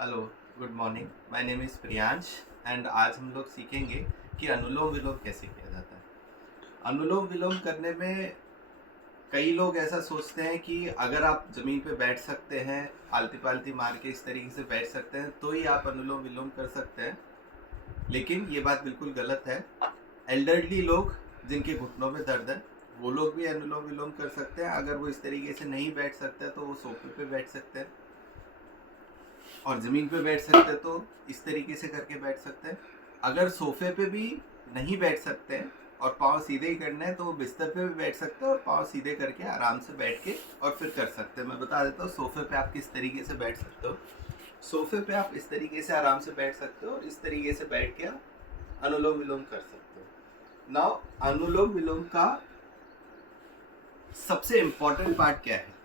Hello, good morning. My name is Priyansh and आज हम लोग सीखेंगे कि अनुलोम विलोम कैसे किया जाता है। अनुलोम विलोम करने में कई लोग ऐसा सोचते हैं कि अगर आप ज़मीन पे बैठ सकते हैं, आलती-पालती मार के इस तरीके से बैठ सकते हैं, तो ही आप अनुलोम विलोम कर सकते हैं। लेकिन ये बात बिल्कुल गलत है। एल्डरली लोग जिनके घुटनों में दर्द है, वो लोग भी अनुलोम विलोम कर सकते हैं। अगर वो इस तरीके से नहीं बैठ सकते तो वो सोफे पे बैठ सकते हैं, और ज़मीन पे बैठ सकते हैं तो इस तरीके से करके बैठ सकते हैं। अगर सोफे पे भी नहीं बैठ सकते हैं और पाँव सीधे ही करने हैं तो वो बिस्तर पे भी बैठ सकते हैं और पाँव सीधे करके आराम से बैठ के और फिर कर सकते हैं। मैं बता देता हूँ सोफे पे आप किस तरीके से बैठ सकते हो। सोफे पे आप इस तरीके से आराम से बैठ सकते हो और इस तरीके से बैठ के आप अनुलोम विलोम कर सकते हो। नाउ अनुलोम विलोम का सबसे इम्पोर्टेंट पार्ट क्या है?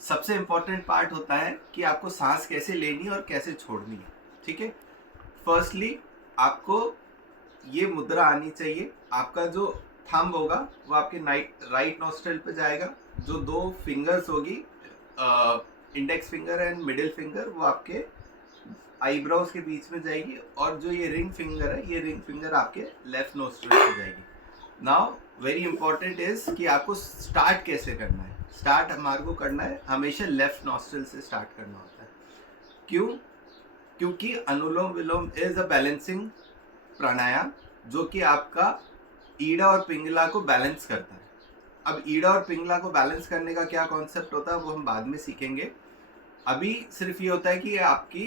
सबसे इम्पोर्टेंट पार्ट होता है कि आपको सांस कैसे लेनी है और कैसे छोड़नी है। ठीक है, फर्स्टली आपको ये मुद्रा आनी चाहिए। आपका जो थंब होगा वो आपके राइट नॉस्ट्रल पे जाएगा। जो दो फिंगर्स होगी, index finger and middle finger, वो आपके आईब्रोज के बीच में जाएगी, और जो ये रिंग फिंगर है, ये रिंग फिंगर आपके लेफ्ट नोस्ट्रल पे जाएगी। नाउ वेरी इंपॉर्टेंट इज कि आपको स्टार्ट कैसे करना है। स्टार्ट हमारे को करना है हमेशा लेफ्ट नॉस्ट्रल से स्टार्ट करना होता है। क्यों? क्योंकि अनुलोम विलोम इज अ बैलेंसिंग प्राणायाम जो कि आपका ईड़ा और पिंगला को बैलेंस करता है। अब ईड़ा और पिंगला को बैलेंस करने का क्या कॉन्सेप्ट होता है वो हम बाद में सीखेंगे। अभी सिर्फ ये होता है कि आपकी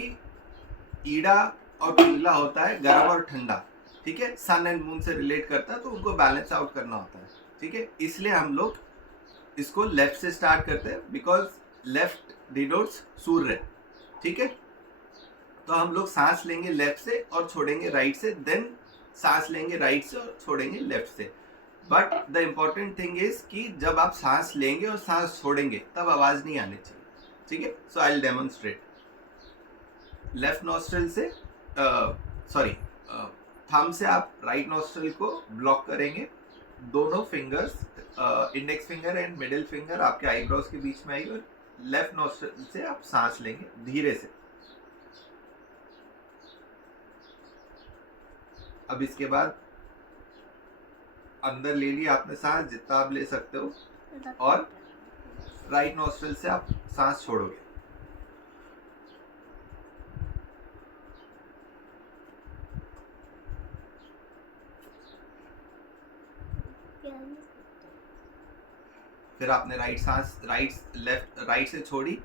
ईड़ा और पिंगला होता है गर्म और ठंडा, ठीक है, सन एंड मून से रिलेट करता है, तो उनको बैलेंस आउट करना होता है। ठीक है, इसलिए हम लोग इसको लेफ्ट से स्टार्ट करते हैं, बिकॉज लेफ्ट डिनोट्स सूर्य। ठीक है, तो हम लोग सांस लेंगे लेफ्ट से और छोड़ेंगे राइट से, देन सांस लेंगे राइट से और छोड़ेंगे लेफ्ट से। But the important thing is कि जब आप सांस लेंगे और सांस छोड़ेंगे तब आवाज नहीं आनी चाहिए। ठीक है, so I will demonstrate. Left nostril से सॉरी थंब से आप राइट नॉस्ट्रल को ब्लॉक करेंगे। दोनों fingers, index finger and middle finger, आपके आईब्रोज के बीच में आएगी, और लेफ्ट नॉस्ट्रल से आप सांस लेंगे धीरे से। अब इसके बाद अंदर ले ली आपने सांस जितना आप ले सकते हो, और राइट नॉस्ट्रल से आप सांस छोड़ोगे। फिर आपने राइट से छोड़ी,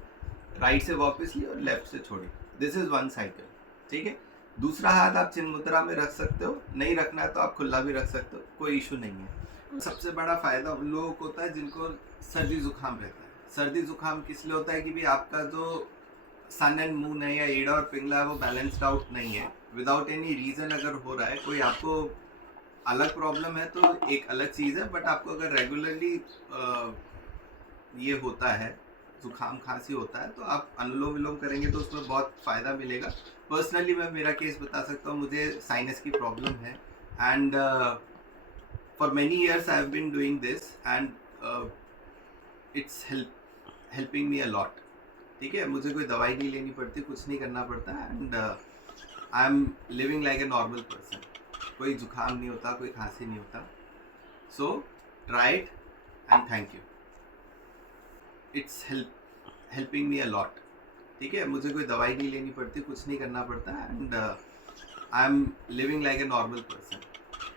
राइट से वापस ली और लेफ्ट से छोड़ी। This is one cycle. ठीक है, दूसरा हाथ आप चिन्ह मुद्रा में रख सकते हो, नहीं रखना है तो आप खुला भी रख सकते हो, कोई इशू नहीं है। सबसे बड़ा फायदा उन लोगों को होता है जिनको सर्दी जुकाम रहता है। सर्दी जुकाम किस लिए होता है कि भी आपका जो सन एंड मून है या ईड़ा और पिंगला है वो बैलेंस्ड आउट नहीं है। विदाउट एनी रीजन अगर हो रहा है, कोई आपको अलग प्रॉब्लम है तो एक अलग चीज़ है, बट आपको अगर रेगुलरली ये होता है, जुकाम खांसी होता है, तो आप अनुलोम विलोम करेंगे तो उसमें बहुत फ़ायदा मिलेगा। पर्सनली मैं मेरा केस बता सकता हूँ, मुझे साइनस की प्रॉब्लम है, and for many years I have been doing this, and it's helping me a lot. ठीक है, मुझे कोई दवाई नहीं लेनी पड़ती, कुछ नहीं करना पड़ता, and I am living like a normal person. कोई जुकाम नहीं होता, कोई खांसी नहीं होता। So try it and thank you. It's helping me a lot. ठीक है, मुझे कोई दवाई नहीं लेनी पड़ती, कुछ नहीं करना पड़ता, and I am living like a normal person.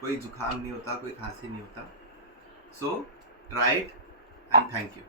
कोई जुकाम नहीं होता, कोई खांसी नहीं होता। So try it and thank you.